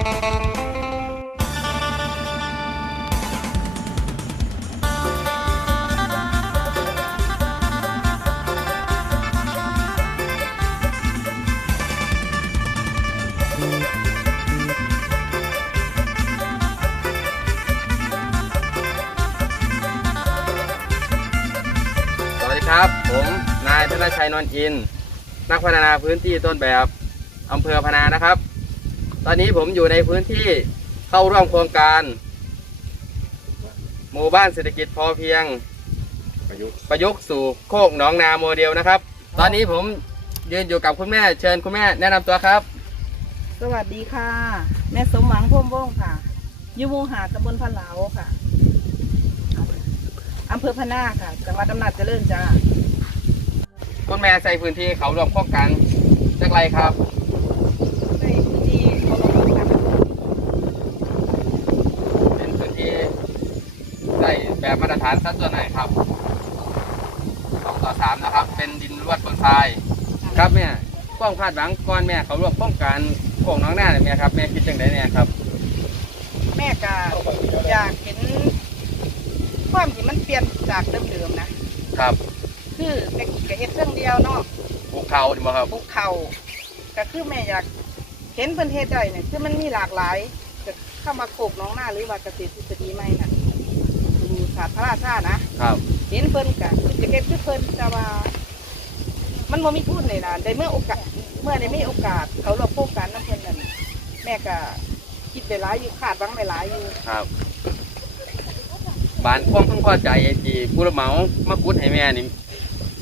สวัสดีครับ ผมนายธนชัยนนท์อินนักพัฒนาพื้นที่ต้นแบบอำเภอพนานะครับ ตอนนี้ผมอยู่ในพื้นที่เข้าร่วมโครงการ หมู่บ้านเศรษฐกิจพอเพียง ประยุกต์ประยุกต์สู่โคกหนองนาโมเดลนะครับ ตอนนี้ผมยืนอยู่กับคุณแม่เชิญคุณแม่แนะนำตัวครับ สวัสดีค่ะ แม่สมหวังพุ่มว่งค่ะอยูหมูหาตำบลพะเหลาค่ะอำเภอพะนาค่ะจังหวัดอำนาจเจริญจ้าคุณแม่ใส่พื้นที่เขาร่วมโครงการจักไรครับ ในพื้นที่เขาลงมือค่ะ เป็นพื้นที่ได้ แบบมาตรฐานสัดส่วนไหนครับสองต่อสามนะครับ เป็นดินลวดบนทรายครับแม่กว้างพาดหวังก่อนแม่เขาร่วมโครงการโคกหน้องหน้าเนี่ยแม่ครับแม่คิดจังไดเนี่ยครับ แม่ก็อยากเห็นความที่มันเปลี่ยนจากเดิมๆนะครับ คือแต่กี้ก็เฮ็ดเครื่องเดียวเนาะปลูกเขาดีบ่ครับปลูกเขาก็คือแม่อยากเห็นเพิ่นเฮ็ดได้เนี่ยคือมันมีหลากหลายจะเข้ามาโขกหน้องหน้าหรือว่าเกษตรทฤษฎีใหม่น่ะ ดูศาสตร์พระราชานะครับ เห็นเพิ่นกะจะเก็บคือเพิ่นแต่ว่า มันบ่มีทุนเลยนะได้เมื่อโอกาส เมื่อได้มีโอกาส เขาร่วมโครงการน้ำเพิ่นนั่นแม่ก็คิดไปหลายอยู่คาดหวังไปหลายอยู่ครับบานความพึงพอใจที่ผู้รับเหมามากุดให้แม่นี่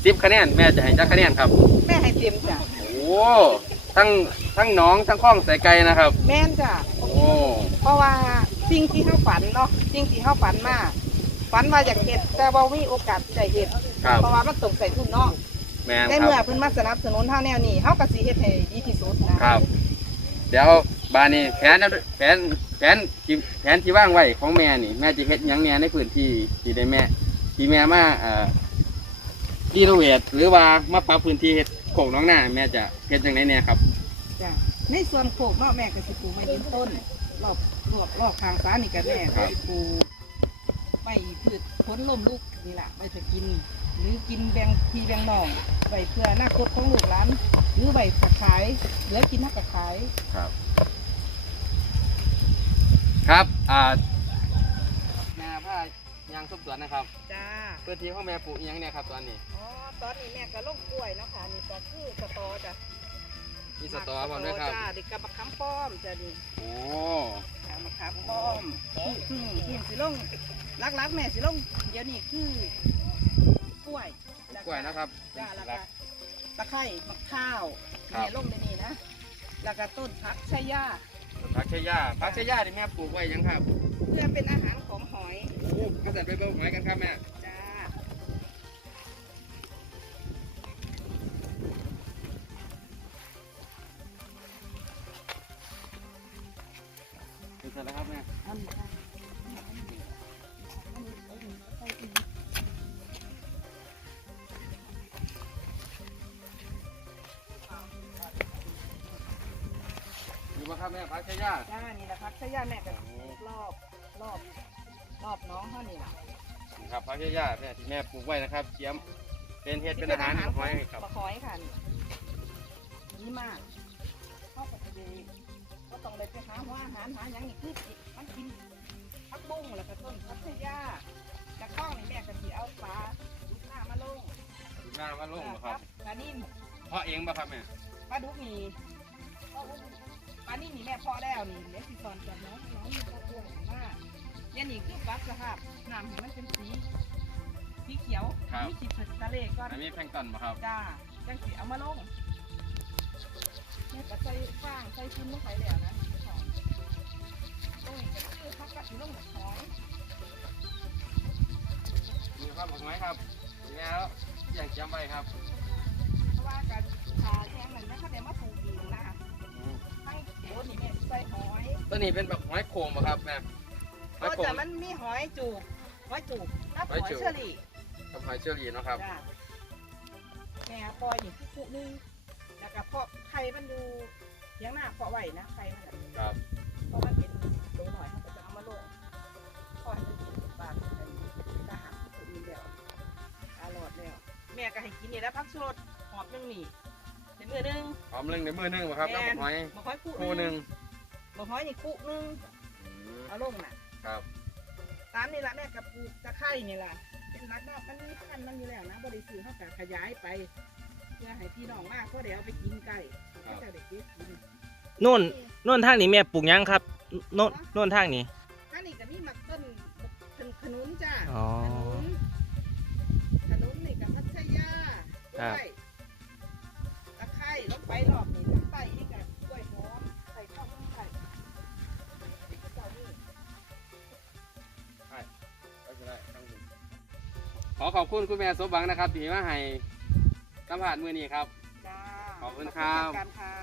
สิบคะแนนแม่จะให้จักคะแนนครับ แม่ให้เต็มจ้ะโอ้ทั้งทั้งหน้องทั้งข้องใส่ไก่นะครับ แม่นจ้ะโอ้เพราะว่าสิ่งที่เฮาฝันเนาะสิ่งที่เฮาฝันมา ฝันว่าอยากเฮ็ดแต่บ่มีโอกาสได้เฮ็ดครับ เพราะว่ามันต้องใส่ทุนเนาะแม่นในคเมื่อรับเพิ่นมาสนับสนุนเฮาแนวนี้เฮาก็สิเฮ็ดให้ดีที่สุดนะครับ เดี๋ยวบานนี้แผนแผนแผนที่แผนที่ว่างไว้ของแม่นี่แม่จะเฮ็ดหยังแม่ในพื้นที่ที่ได้แม่ที่แม่มาเอ่อรีโนเวทหรือว่ามาปรับพื้นที่เฮ็ดโขกน้องหน้าแม่จะเฮ็ดจังไดเนี่ยครับ จ้ะในส่วนโขกเนาะแม่ก็สิปลูกไว้ยืนต้นรอบรอบรอบข้างฟ้านี่ก็แม่ก็สิปลูก ไม้พืชผลลมลูกนี่ล่ะไว้จะกิน หรือกินแบ่งพี่แบ่งน้องไว้เพื่ออนาคตของลูกหลานหรือไว้จะขายเหลือกินถ้าก็ขายครับ ครับอ่าแม่ผ้ายางทุบสวนนะครับจ้าพื้นที่ของแม่ปลูกอิหยังเนี่ยครับตอนนี้อ๋อตอนนี้แม่ก็ลงกล้วยเนาะค่ะนี่ก็คือสตอจ้ะมีสตอพร้อมด้วยครับจ้าเด็กกับมะขามป้อมจ้ะนี่โอ้อ่ามะขามป้อมอืมที่สิลง รักๆแม่สิลงเดี๋ยวนี้คือกล้วยแวกล้วยนะครับจ้าแล้วก็ตะไคร้มะข้าวครับ แม่ลงในนี่นะแล้วก็ต้นพักชะย่าผักชะย่าผักชะย่าที่แม่ปลูกไว้ยังครับเพื่อเป็นอาหารของหอยโอ้กระสันไปเบิ่งหอยกันครับแม่จ้าเสร็จแล้วครับแม่ อ ยู่บ่ครับแม่ผักชะย่าจ้านี่แหละพักชะย่าแม่ก็รอบรอบรอบน้องเขานี่แหละครับผักชะย่าแม่ที่แม่ปลูกไว้นะครับเตรียมเป็นเห็ดเป็นอาหารของหอยครับปลาหอยค่ะนี่ดีมากเข้ากับดีก็ต้องเลยไปหาหัวอาหารหาอย่างนี้คือ มาลงบ่ครับปลานิ่มเพาะเองบ่ครับแม่ปลาดุกนี่ปลานิ่มนี่แม่เพาะแล้วนี่เล็กสิสอนจากน้องน้องมีปลาตัวมากเนี่ยนี่คือปลาสภาพน้ำให้มันเป็นสีสีเขียวมีขีดทะเลก่อนอันนี้แพลงก์ต้นบ่ครับจ้าจังสิเอามาลงแม่ก็ใส่ฟางใส่ชิ้นลงไปแล้วนะของโอ้ยก็คือพักกับลงกับหอยมีครับหอยครับแม่แล้ว อย่างจำไว้ครับเพราะว่าการทาแค่นั้นนะเขาเดี๋ยวมาปลูกเองนะทั้งโบนี่แม่ใส่หอยตัวนี้เป็นแบบหอยโข่งบ่ครับแม่หก็อยโข่งแต่มันมีหอยจูบหอยจูบนับหหอยอยจูบ เชอรี่กับหอยเชอรี่เนาะครับจ้าแม่ปล่อยอยู่ที่คุนึงแล้วก็เพาะไข่มันอยู่เลี้ยงหน้าเพาะไว้นะไข่มันน่ะครับ นนี่แล้วพักชูรสหอมหนึงนี่ในมือหนึงหอมเรื่องในมือหนึงบ่ครับแล้วหอยมาค่อยคู่คู่หนึงมาค่อยนี่คู่หนึงอืมเอาลงน่ะครับ ตามนี่ละแม่กับปลูกตะไคร้นี่ล่ะเป็นมักเนาะมันมีพันธุ์มันอยู่แล้วนะบริสุทธิ์เขาก็ขยายไปเพื่อให้พี่น้องมากก็เดี๋ยวเอาไปกินไก่ก็จะได้เก็บกินโน่นโน่นทางนี้แม่ปลูกหยังครับโน่นโน่นทางนี้ ถ้านี่ก็มีหมักต้นขนุนจ้าอ๋อ ขนุน ครับด้วยตะไคร้ลงไปรอบนี่ทั้งไตนี่กับกล้วยหอมใส่ข้าวทั้งไข่เจ้านี่ขอขอบคุณคุณแม่สมบังนะครับที่มาให้สัมผัสมือนี้ครับ จ้าขอบคุณครับ ขอณเช่นกันค่ะ